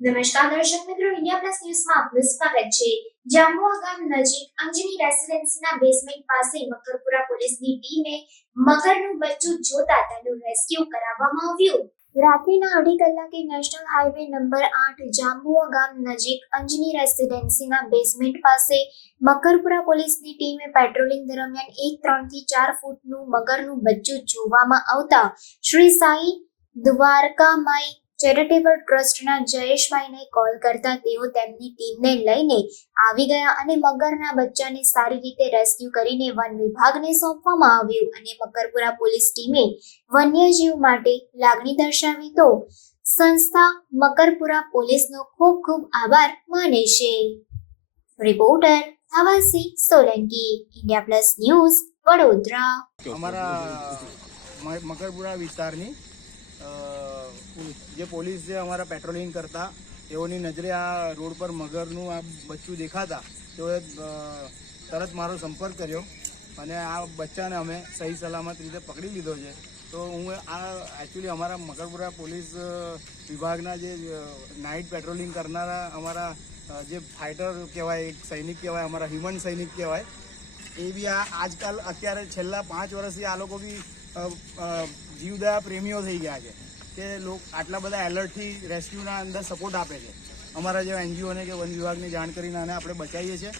નમસ્કાર દર્શક મિત્રો ઇન્ડિયા પ્લસ ન્યૂઝમાં આપનું સ્વાગત છે જાંબુઆ ગામ નજીક અંજની રેસિડેન્સીના બેઝમેન્ટ પાસે મકરપુરા પોલીસની ટીમે મગરનું બચ્ચું જોતા તેનું રેસ્ક્યુ કરાવવામાં આવ્યું રાત્રિના અઢી કલાકે નેશનલ હાઈવે નંબર આઠ જાંબુઆ ગામ નજીક અંજની રેસિડેન્સીના બેઝમેન્ટ પાસે મકરપુરા પોલીસની ટીમે પેટ્રોલિંગ દરમિયાન એક ત્રણથી ચાર ફૂટનું મગરનું બચ્ચું જોવામાં આવતા શ્રી સાઈ દ્વારકામાઈ ચેરિટેબલ ટ્રસ્ટના જયેશભાઈને કોલ કરતા તેઓ તેમની ટીમને લઈને આવી ગયા અને મગરના બચ્ચાને સારી રીતે રેસ્ક્યુ કરીને વન વિભાગને સોંપવામાં આવ્યું અને મકરપુરા પોલીસ ટીમે વન્યજીવ માટે લાગણી દર્શાવી તો સંસ્થા મકરપુરા પોલીસનો ખૂબ ખૂબ આભાર માને છે. Reporter Havasi Solanki, India plus news Vadodara. અમારા મકરપુરા વિસ્તારની જે પોલીસ જે અમારા પેટ્રોલિંગ કરતા, તેઓની નજરે આ રોડ પર મગરનું આ બચ્ચું દેખાતા, તેઓએ તરત મારો સંપર્ક કર્યો અને આ બચ્ચાને અમે સહી સલામત રીતે પકડી લીધો છે. તો હું આ એકચ્યુઅલી અમારા મકરપુરા પોલીસ વિભાગના જે નાઇટ પેટ્રોલિંગ કરનારા અમારા જે ફાઇટર કહેવાય, એક સૈનિક કહેવાય, અમારા હ્યુમન સૈનિક કહેવાય, એ બી આ આજકાલ અત્યારે છેલ્લા પાંચ વર્ષથી આ લોકો બી જીવદયા પ્રેમીઓ થઈ ગયા છે. કે લોકો આટલા બધા એલર્ટથી રેસ્ક્યુના અંદર સપોર્ટ આપે છે. અમારા જેવા એનજીઓને કે વન વિભાગની જાણ કરીને આપણે બચાવીએ છીએ.